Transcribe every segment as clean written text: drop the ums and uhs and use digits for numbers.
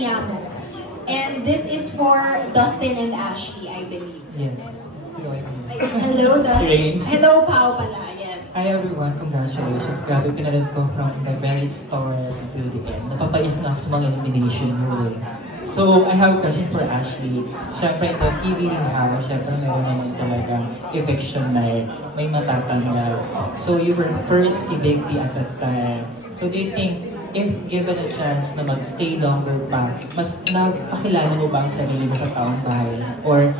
Piano. And this is for Dustin and Ashley, I believe. Yes. Hello, Dustin. Rain. Hello, Pao pala. Yes. Hi everyone, congratulations. Grabe, pinanood ko from the very start until the end. Napapaiyak na ako sa mga elimination mo eh. So, I have a question for Ashley. Siyempre, the PBB house, siyempre meron naman talaga eviction night. May matatanggal. So, you were first evictee at that time. So, do you think, if given a chance na mag-stay longer pa, mas napakilala mo ba ang sarili mo sa taong bahay? Or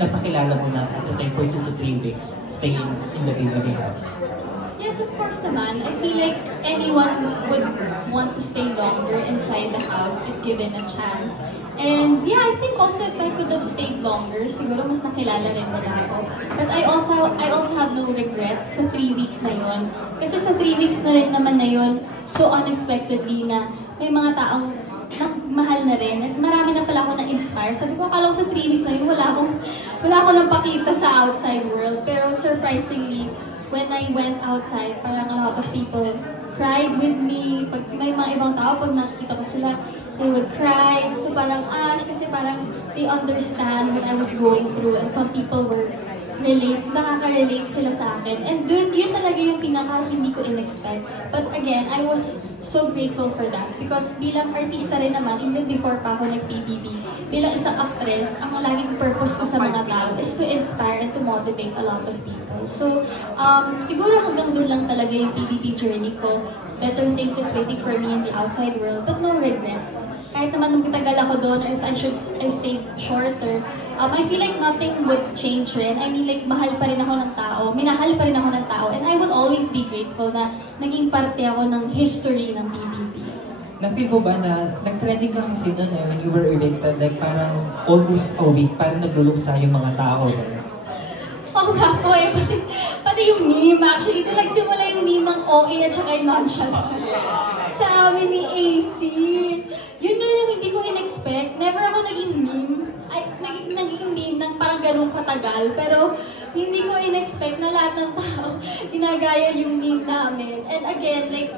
napakilala mo na at the time for 2 to 3 weeks staying in the PBB house? Yes, of course naman. I feel like anyone would want to stay longer inside the house if given a chance. And yeah, I think also if I could have stayed longer, siguro mas nakilala rin nila ako. But I also have no regrets sa 3 weeks na yun. Kasi sa 3 weeks na rin naman na yun, so unexpectedly na may mga taong mahal na rin. At marami na pala ako na-inspire. Sabi ko, akala ko sa 3 weeks na yun, wala akong napakita sa outside world. Pero surprisingly, when I went outside, parang a lot of people cried with me. Pag may mga ibang tao, pag nakikita ko sila, they would cry. So parang, kasi parang they understand what I was going through. And some people were nakaka-relate sila sa akin. And yun talaga yung pinaka hindi ko in-expect. But again, I was so grateful for that. Because bilang artista rin naman, even before pa ako nag-PBB, bilang isang actress, ang laging purpose ko sa mga tao is to inspire and to motivate a lot of people. So, siguro hanggang doon lang talaga yung PBB journey ko. Better things is waiting for me in the outside world, but no regrets. Kahit naman nung tagal ako doon, or if I stayed shorter, I feel like nothing would change rin. I mean, like, mahal pa rin ako ng tao, minahal pa rin ako ng tao, and I will always be grateful na naging parte ako ng history ng PBB. Na-feel mo ba na nag-trending ka kasi doon when you were evicted, like parang almost a week, parang nagluluksa yung mga tao? Oo nga po eh. Pati yung meme, actually. Ito nagsimula yung meme ng OA at saka yung nonchalant. Sa amin ni AC. Yun yung hindi ko in-expect. Never ako naging meme. Naging meme ng parang ganun katagal. Pero hindi ko in-expect na lahat ng tao ginagaya yung meme namin. And again, like,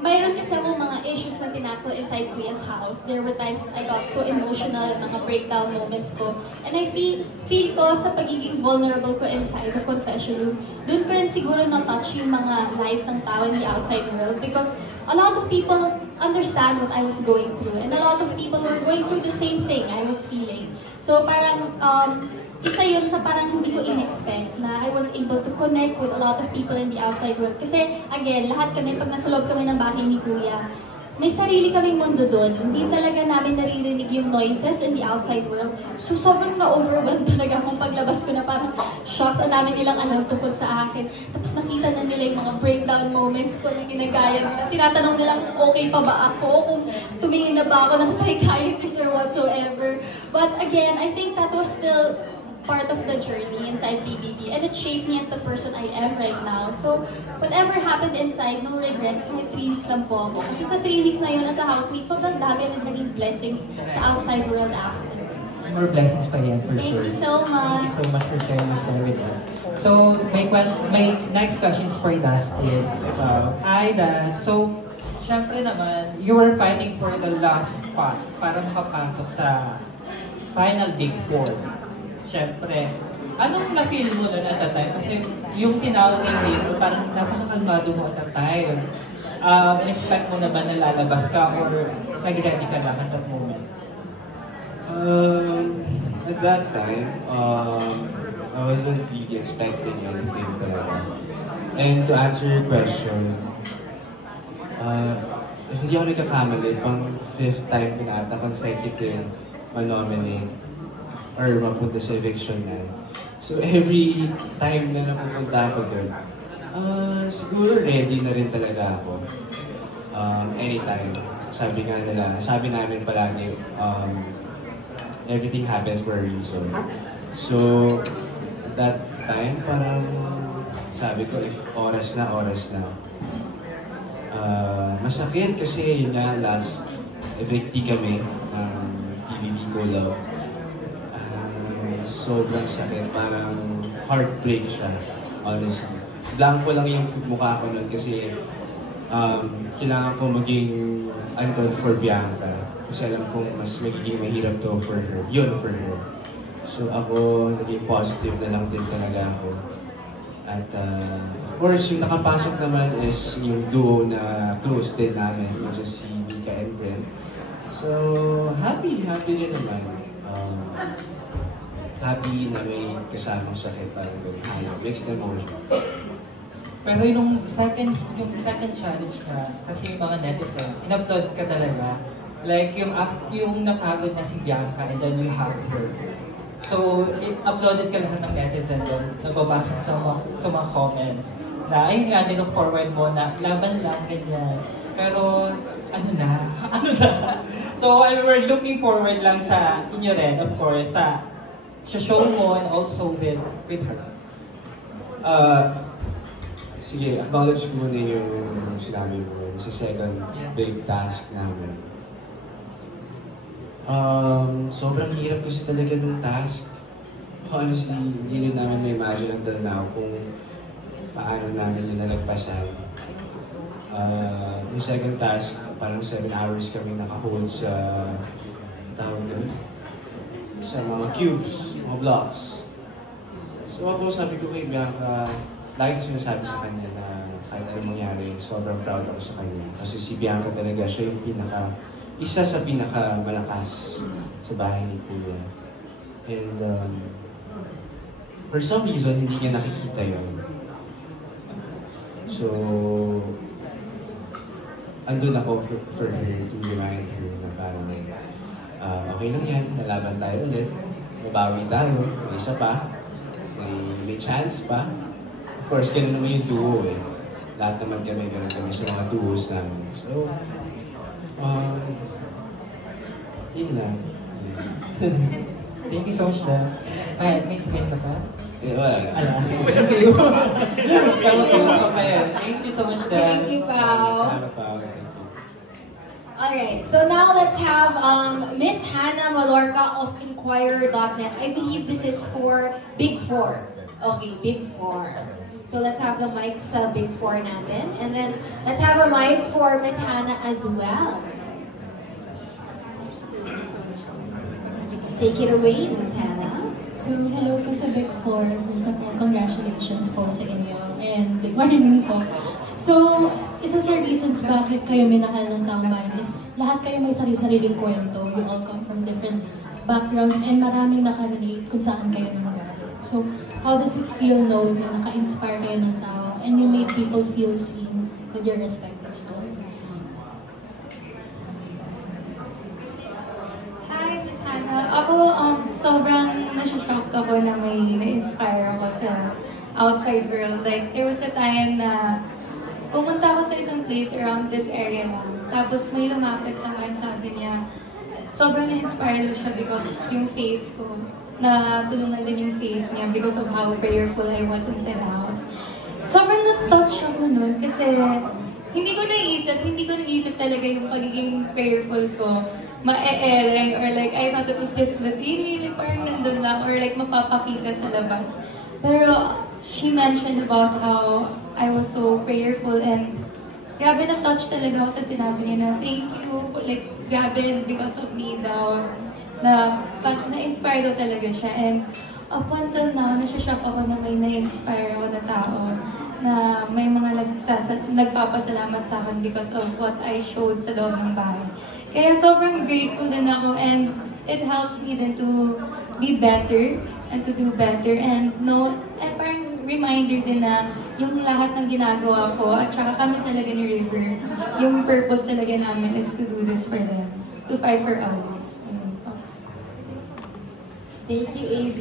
mayroon kasi akong mga issues na tinackle inside Kuya's house. There were times I got so emotional, mga breakdown moments ko. And I feel ko sa pagiging vulnerable ko inside the confession room, doon ko rin siguro na-touch yung mga lives ng tao in the outside world. Because a lot of people understand what I was going through. And a lot of people were going through the same thing I was feeling. So parang, isa yun sa parang hindi ko in-expect na I was able to connect with a lot of people in the outside world. Kasi, again, lahat kami, pag nasa loob kami ng bahay ni Kuya, may sarili kaming mundo doon. Hindi talaga namin naririnig yung noises in the outside world. So, sobrang na-overwhelmed talaga akong paglabas ko na parang shocks. Ang dami nilang alam tungkol sa akin. Tapos nakita na nila yung mga breakdown moments ko na ginagaya nila. Tinatanong nila kung okay pa ba ako, kung tumingin na ba ako ng psychiatrist or whatsoever. But again, I think that was still part of the journey inside PBB, and it shaped me as the person I am right now. So, whatever happened inside, no regrets, kahit 3 weeks lang po ako. Kasi sa 3 weeks na yun as a housemate, sobrang dami rin naging blessings sa outside world after. More blessings pa yan, for Thank sure. you so much. Thank you so much for sharing your story with us. So, my next question is for Dustin. Ida, so, syempre naman, you were fighting for the last spot para makapasok sa final Big Four. Siyempre, anong na-feel mo nun at that time? Kasi yung tinawag ng hero, parang napakakalmado mo at that time. In-expect mo na ba na lalabas ka or nag-ready ka lang at that moment? At that time, I wasn't really expecting anything talaga. And to answer your question, if hindi ako nagkakamali, pang 5th time ko na ata consecutive ma-nominate or mapunta sa eviction na. So every time na napupunta ako doon, siguro ready na rin talaga ako. Anytime. Sabi namin palagi, everything happens for a reason. So, at that time, parang sabi ko, if oras na. Masakit kasi yun nga, last evictee kami ng PBB Collab. Sobrang sakit, parang heartbreak siya, honestly. Blanco lang yung mukha ko nun kasi kailangan ko maging andun for Bianca. Kasi alam kong mas magiging mahirap to for her. Yun for her. So ako, naging positive na lang din talaga ako. At of course, yung nakapasok naman is yung duo na close din namin, which is si Mika and Bren. So, happy rin naman. Happy na may kasamang sakit parang gano'n. Mixed emotion. Pero yung second challenge na, kasi yung mga netizen, in-upload ka talaga. Like yung napagod na si Bianca and then you have her. So, uploaded ka lahat ng netizen doon, nababasa sa mga comments. Na ayun nga, nilook forward mo na laban lang, ganyan. Pero, ano na? So, we're looking forward lang sa inyo rin, of course, sa show mo and also with her. Sige, acknowledge ko muna yung sinabi mo sa second big task namin. Sobrang hirap kasi talaga ng task. Honestly, hindi rin namin na-imagine until now kung paano namin yung nalagpasan. Yung second task, parang 7 hours kami naka-hold sa tawag doon, sa mga cubes, mga blocks. So ako sabi ko kay Bianca, lagi ko sinasabi sa kanya na kahit anong mangyari, sobrang proud ako sa kanya. Kasi si Bianca talaga, siya yung isa sa pinakamalakas sa bahay ni Kuya. And for some reason, hindi niya nakikita yun. So, andun ako for her to remind her na parang okay lang yan, nalaban tayo ulit, mabawi tayo, may isa pa, may chance pa. Of course, ganun naman yung duo eh. Lahat naman ganun kami sa mga duos namin. So, yun lang. Thank you so much, Dan. Ay, may sabihin ka pa? Eh, wala. Ala, sige. Thank you. Thank you so much, Dan. Thank you, Pao. Salamat, Pao. Thank you. Alright, so now let's have Miss Hannah Malorca of Inquirer.net. I believe this is for Big Four. Okay, Big Four. So let's have the mic sa Big Four natin. And then let's have a mic for Miss Hannah as well. Take it away, Miss Hannah. So, hello po sa Big Four. First of all, congratulations po sa inyo. And good morning po. So, isa sa reasons bakit kayo minahal ng taong bayan is lahat kayo may sarili-sariling kwento. You all come from different backgrounds and maraming nakarelate kung saan kayo nanggaling. So, how does it feel knowing na naka-inspire kayo ng tao and you make people feel seen with your respective stories? Hi, Miss Hannah. Ako, sobrang nasa-shock ako na may na-inspire ako sa outside world. Like, there was a time na pumunta ako sa isang place around this area lang. Tapos may lumapit sa akin, sabi niya, sobrang na-inspire daw siya because yung faith ko, na tulungan din yung faith niya because of how prayerful I was inside the house. Sobrang na-touch ako nun kasi hindi ko naisip talaga yung pagiging prayerful ko ma-e-ereng or like I thought it was just latini, like parang nandun lang or like mapapakita sa labas. Pero she mentioned about how I was so prayerful and grabe na-touch talaga ako sa sinabi niya na thank you, like grabe because of me daw, na-inspire daw talaga siya. And up until now, nasa-shock ako na may na-inspire ako na tao na may mga nagpapasalamat sa akin because of what I showed sa loob ng bahay. Kaya sobrang grateful din ako and it helps me then to be better and to do better and parang reminder din na yung lahat ng ginagawa ko at saka kami talaga ni River, yung purpose talaga namin is to do this for them, to fight for others. Thank you, AZ.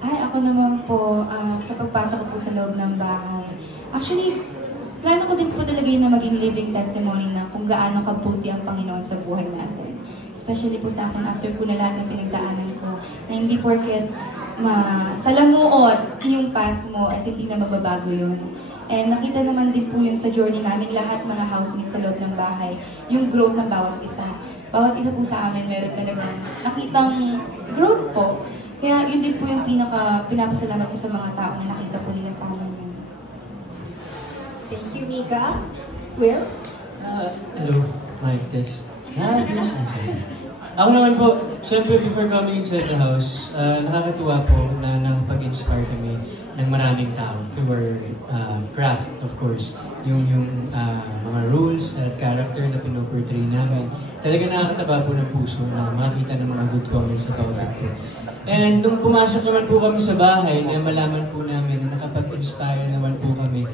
Ay, ako naman po, sa pagpasok ko po sa loob ng bahay. Actually, plano ko din po talaga yun na maging living testimony na kung gaano kabuti ang Panginoon sa buhay natin. Especially po sa akin, after po na lahat ng pinagdaanan ko, na hindi porket salamuot yung past mo as hindi na magbabago yun. And nakita naman din po yun sa journey namin, lahat mga housemates sa loob ng bahay, yung growth ng bawat isa. Bawat isa po sa amin, meron talagang nakitang growth po. Kaya yun din po yung pinapasalamat ko sa mga tao na nakita po nila sa amin yun. Thank you, Mika. Will? Hello, Mike, Tess. Yes. Ako naman po, syempre before coming inside the house, nakakatuwa po na nakapag-inspire kami ng maraming tao through our craft, of course. Yung mga rules at character na pinoportray namin. Talaga nakakataba po ng puso na makakita ng mga good comments about it po. And nung pumasok naman po kami sa bahay, na malaman po namin na nakapag-inspire naman po kami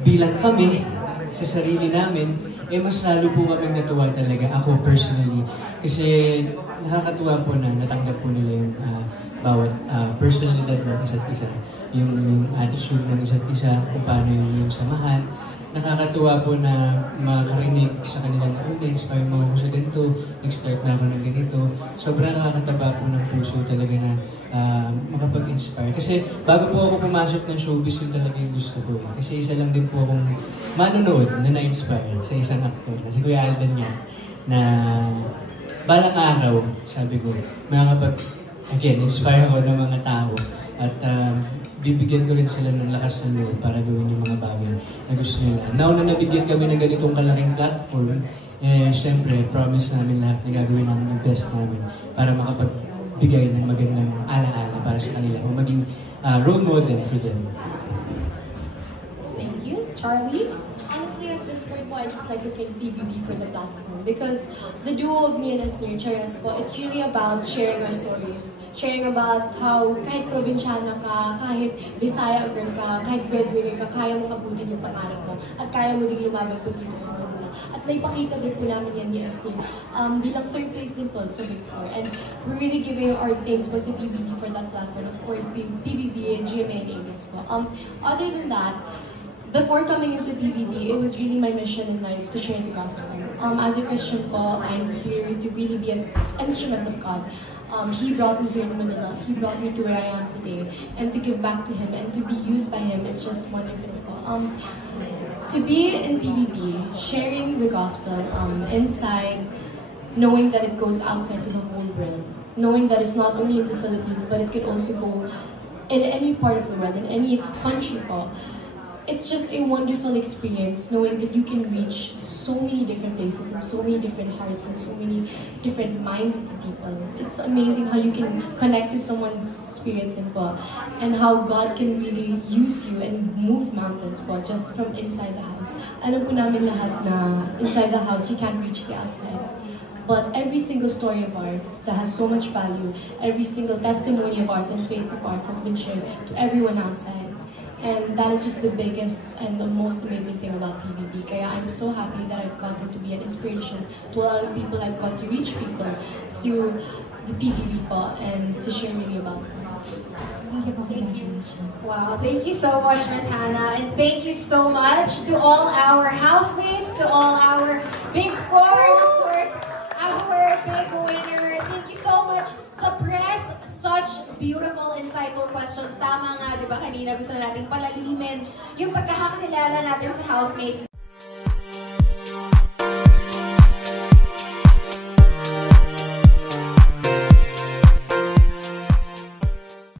bilang kami sa sarili namin, mas lalo po kaming natuwa talaga, ako personally. Kasi nakakatuwa po na natanggap po nila yung bawat personalidad ng isa't isa. Yung attitude ng isa't isa, kung paano yung samahan. Nakakatuwa po na makarinig sa kanila na, na-inspire mo ako sa ganito, nag-start na ako ng ganito. Sobrang nakakataba po ng puso talaga na makapag-inspire. Kasi bago po ako pumasok ng showbiz, yun talaga yung gusto ko. Kasi isa lang din po akong manonood na na-inspire sa isang actor, na si Kuya Alden nga, na balang araw, sabi ko, again, inspire ako ng mga tao at bibigyan ko rin sila ng lakas ng loob para gawin yung mga bagay na gusto nila. Now na nabigyan kami ng ganitong kalaking platform, syempre, promise namin lahat na gagawin namin ng best namin para makapagbigay ng magandang alaala para sa kanila o maging role model for them. Thank you. Charlie? Honestly, at this point, I just like to thank BBB for the platform because the duo of me and Esnir Cheres po, it's really about sharing our stories. Sharing about how kahit probinsyana ka, kahit Bisaya girl ka, kahit breadwinner ka, kaya mo abutin yung pangarap mo at kaya mo din lumaban po dito sa Manila. At naipakita din po namin yan ni Esnir bilang third place din po sa Big Four. And we're really giving our thanks po sa BBB for that platform. Of course, BBB, GMA, and ABS po. Other than that, before coming into PBB, it was really my mission in life to share the gospel. As a Christian po, I'm here to really be an instrument of God. He brought me here in Manila. He brought me to where I am today. And to give back to Him and to be used by Him is just wonderful po. To be in PBB, sharing the gospel inside, knowing that it goes outside to the whole world. Knowing that it's not only in the Philippines, but it could also go in any part of the world, in any country po. It's just a wonderful experience knowing that you can reach so many different places and so many different hearts and so many different minds of the people. It's amazing how you can connect to someone's spirit din po and how God can really use you and move mountains po just from inside the house. Alam po namin lahat na inside the house you can't reach the outside. But every single story of ours that has so much value, every single testimony of ours and faith of ours has been shared to everyone outside. And that is just the biggest and the most amazing thing about PBB. Kaya I'm so happy that I've gotten to be an inspiration to a lot of people. I've got to reach people through the PBB po and to share really about God. Thank you po. Congratulations. Wow, thank you so much, Miss Hannah. And thank you so much to all our housemates, to all our Big Four, and of course, our big winner. Thank you so much sa press. Such beautiful, insightful questions. Tama nga, di ba kanina gusto nating palalimin yung pagkakakilala natin sa housemates.